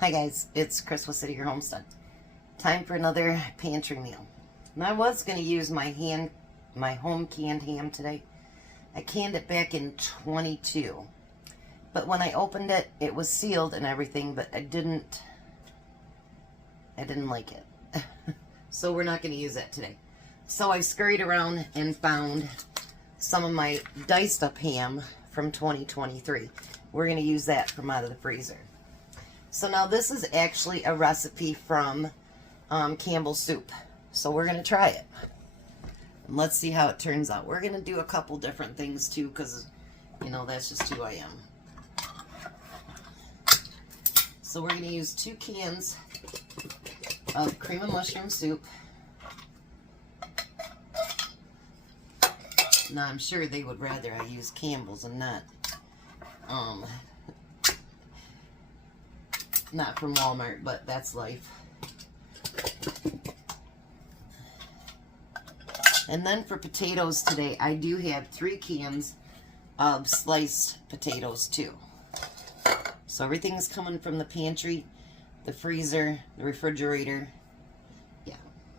Hi guys, it's Chris with City Your Homestead. Time for another pantry meal. And I was going to use my home canned ham today. I canned it back in 22. But when I opened it, it was sealed and everything, but I didn't like it. So we're not going to use that today. So I scurried around and found some of my diced up ham from 2023. We're going to use that from out of the freezer. So now this is actually a recipe from Campbell's Soup. So we're going to try it. And let's see how it turns out. We're going to do a couple different things too because, you know, that's just who I am. So we're going to use 2 cans of cream and mushroom soup. Now I'm sure they would rather I use Campbell's and not from Walmart, but that's life. And then for potatoes today, I do have 3 cans of sliced potatoes too. So everything's coming from the pantry, the freezer, the refrigerator. Yeah.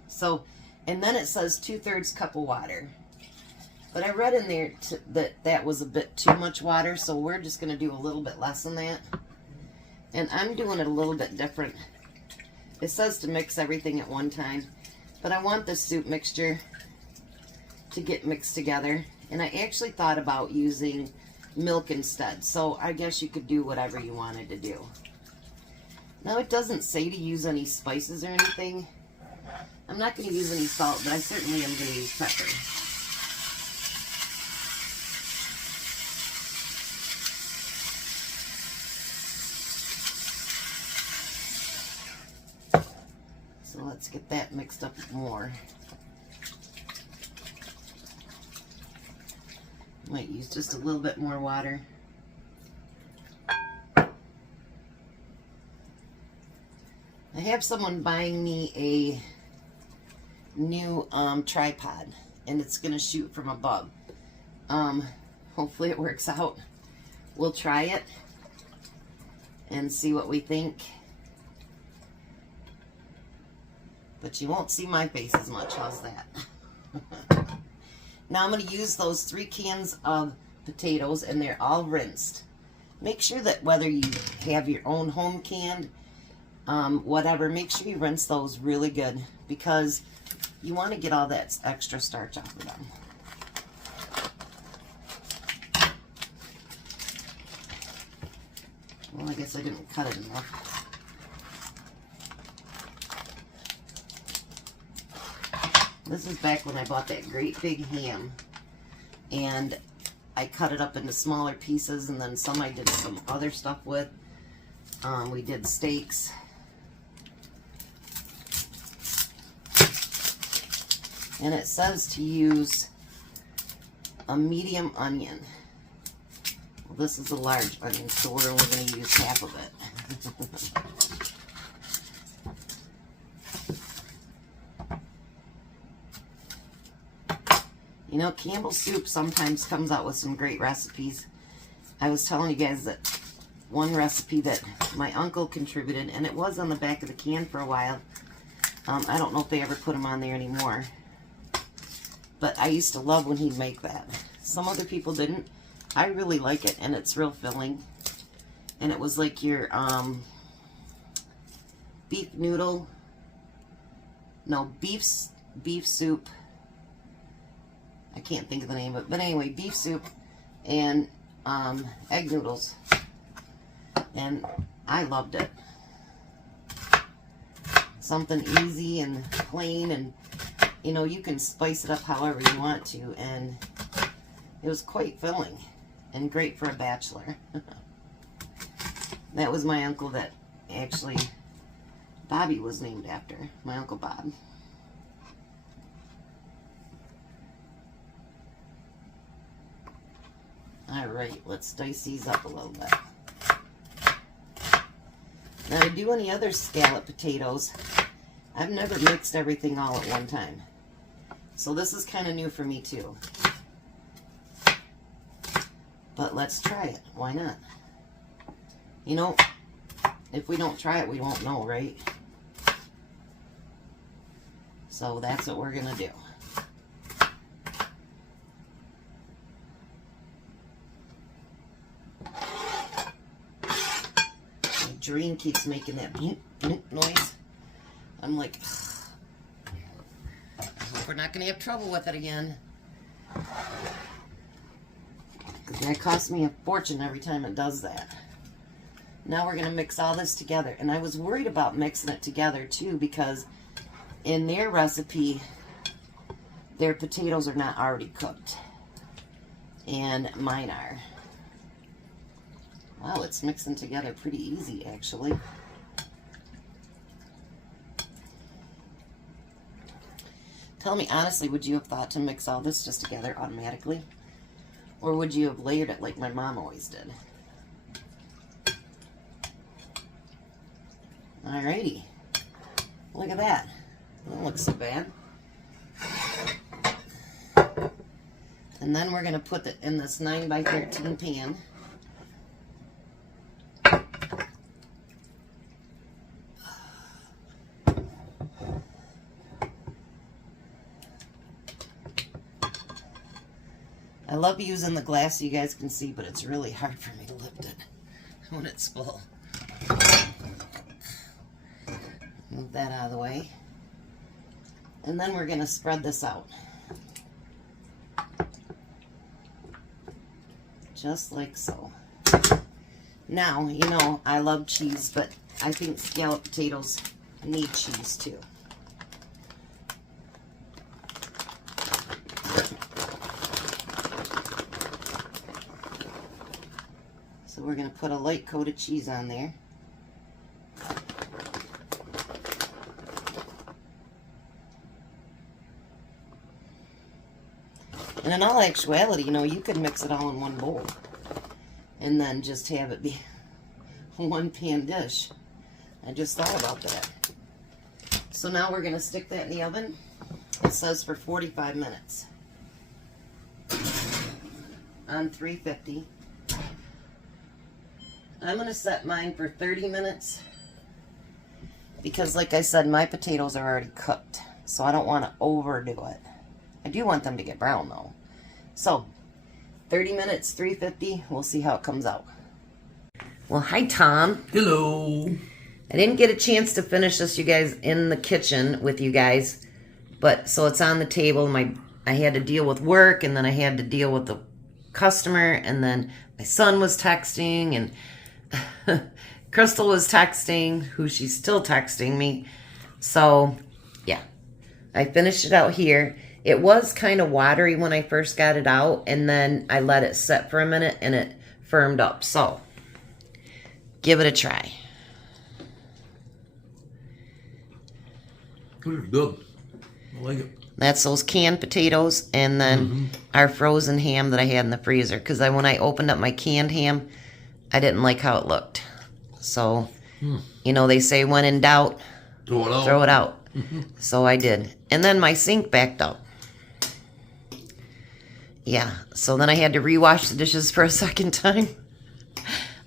So, and then it says 2/3 cup of water. But I read in there that was a bit too much water, so we're just going to do a little bit less than that. And I'm doing it a little bit different. It says to mix everything at one time, but I want this soup mixture to get mixed together. And I actually thought about using milk instead, so I guess you could do whatever you wanted to do. Now it doesn't say to use any spices or anything. I'm not going to use any salt, but I certainly am going to use pepper. So let's get that mixed up more. Might use just a little bit more water. I have someone buying me a new tripod, and it's going to shoot from above. Hopefully it works out. We'll try it and see what we think. But you won't see my face as much. How's that? Now I'm going to use those 3 cans of potatoes, and they're all rinsed. Make sure that whether you have your own home canned, whatever, make sure you rinse those really good because you want to get all that extra starch off of them. Well, I guess I didn't cut it enough. This is back when I bought that great big ham, and I cut it up into smaller pieces, and then some I did some other stuff with. We did steaks. And it says to use a medium onion. Well, this is a large onion, so we're only going to use half of it. You know, Campbell's Soup sometimes comes out with some great recipes. I was telling you guys that one recipe that my uncle contributed, and it was on the back of the can for a while. I don't know if they ever put them on there anymore. But I used to love when he'd make that. Some other people didn't. I really like it, and it's real filling. And it was like your beef soup. I can't think of the name of it, but anyway, beef soup and egg noodles, and I loved it. Something easy and plain, and you know, you can spice it up however you want to, and it was quite filling and great for a bachelor. That was my uncle that actually Bobby was named after, my Uncle Bob. Alright, let's dice these up a little bit. Now to do any other scalloped potatoes, I've never mixed everything all at one time. So this is kind of new for me too. But let's try it. Why not? You know, If we don't try it, we won't know, right? So that's what we're gonna do. My drain keeps making that bloop, bloop noise. I'm like, I hope we're not gonna have trouble with it again. Because that costs me a fortune every time it does that. Now we're gonna mix all this together. And I was worried about mixing it together too, because in their recipe, their potatoes are not already cooked. And mine are. Wow, it's mixing together pretty easy, actually. Tell me honestly, would you have thought to mix all this just together automatically? Or would you have layered it like my mom always did? Alrighty. Look at that. That looks so bad. And then we're going to put it in this 9x13 pan. I love using the glass so you guys can see, but it's really hard for me to lift it when it's full. Move that out of the way. And then we're going to spread this out. Just like so. Now, you know, I love cheese, but I think scalloped potatoes need cheese too. So we're going to put a light coat of cheese on there. And in all actuality, you know, you could mix it all in one bowl and then just have it be one pan dish. I just thought about that. So now we're going to stick that in the oven. It says for 45 minutes on 350. I'm going to set mine for 30 minutes because, like I said, my potatoes are already cooked, so I don't want to overdo it. I do want them to get brown though. So 30 minutes, 350, we'll see how it comes out. Well, hi Tom. Hello. I didn't get a chance to finish this, you guys, in the kitchen with you guys, but so it's on the table. I had to deal with work, and then I had to deal with the customer, and then my son was texting, and Crystal was texting, who she's still texting me. So yeah, I finished it out here. It was kind of watery when I first got it out, and then I let it set for a minute and it firmed up. So give it a try. Good. I like it. That's those canned potatoes, and then our frozen ham that I had in the freezer. Because when I opened up my canned ham, I didn't like how it looked. So, you know, they say when in doubt, Throw it out. throw it out. So I did. And then my sink backed up. Yeah, so then I had to rewash the dishes for a second time.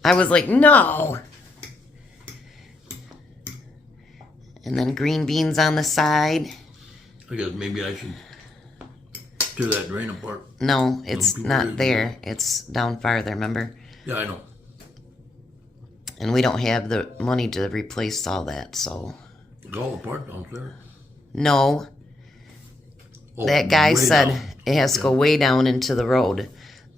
I was like, no. And then green beans on the side. I guess maybe I should tear that drain apart. No, it's not there. It's down farther, remember? Yeah, I know. And we don't have the money to replace all that, so. It's all apart downstairs. No. Oh, That guy way said down. it has to go way down into the road.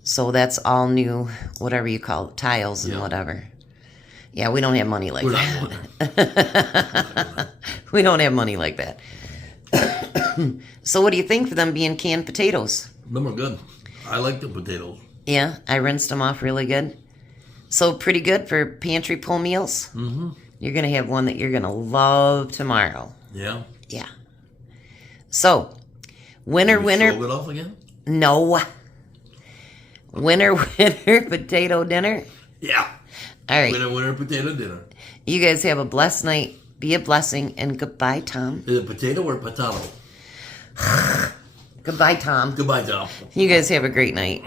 So that's all new, whatever you call it, tiles and whatever. Yeah, we don't have money like We're that. We don't have money like that. So what do you think for them being canned potatoes? Them are good. I like the potatoes. Yeah, I rinsed them off really good. So pretty good for pantry pull meals. Mm-hmm. You're going to have one that you're going to love tomorrow. Yeah. Yeah. So, winner. Stove it off again? No. Winner potato dinner. Yeah. All right. Winner potato dinner. You guys have a blessed night. Be a blessing, and goodbye, Tom. Is it potato or potato? Goodbye, Tom. Goodbye, Tom. You guys have a great night.